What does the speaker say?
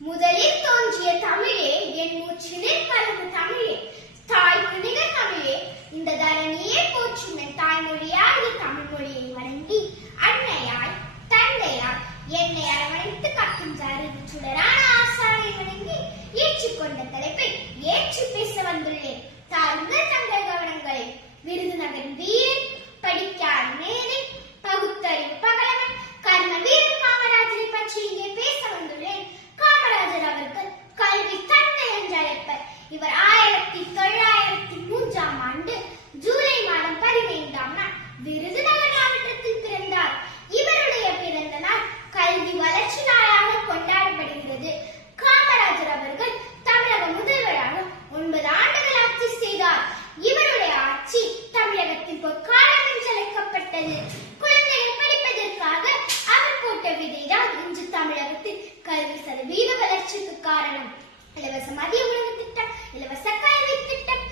முதலில் தோன்றிய தமிழே, என் மூச்சினில் கலந்த தமிழே, தாய்க்கு நிகர் தமிழே, இந்த தரணியே போற்றும் என் தாய்மொழியாகிய தமிழ் மொழியை வணங்கி அன்னையாய் தந்தையாய் என்னை அரவணைத்து கற்கின்ற அறிவு சுடரான ஆசானை வணங்கி ஏற்றுக்கொண்ட தலைப்பை ஏற்று பேச வந்துள்ளேன். தாருங்கள் தங்கள் கவனங்களை. விருதுநகரின் வீரன், படிக்காத மேதை, பகுத்தறிவு பகலவன், கர்ம வீரன் காமராஜரை பற்றி இங்கே பேச வந்துள்ளேன். காமராஜர் அவர்கள் கல்வி தந்தை என்று அழைப்பர். இவர் 1903ஆம் ஆண்டு ஜூலை மாதம் 15ஆம் நாள் விருதுநகர் மாவட்டத்தில் பிறந்தார். இவருடைய பிறந்த நாள் கல்வி வளர்ச்சி நாளாக கொண்டாடப்படுகிறது. காமராஜர் அவர்கள் தமிழக முதல்வராக 9 ஆண்டுகள் ஆட்சி செய்தார். இவருடைய ஆட்சி தமிழகத்தின் பொற்காலம் என்று அழைக்கப்பட்டது. குழந்தைகள் படிப்பதற்காக அவர் போட்ட விதைதான் இன்று தமிழகத்தில் கல்வி சதவீத வளர்ச்சிக்கு காரணம். இலவச மதிய உணவு திட்டம், இலவச கல்வி திட்டம்,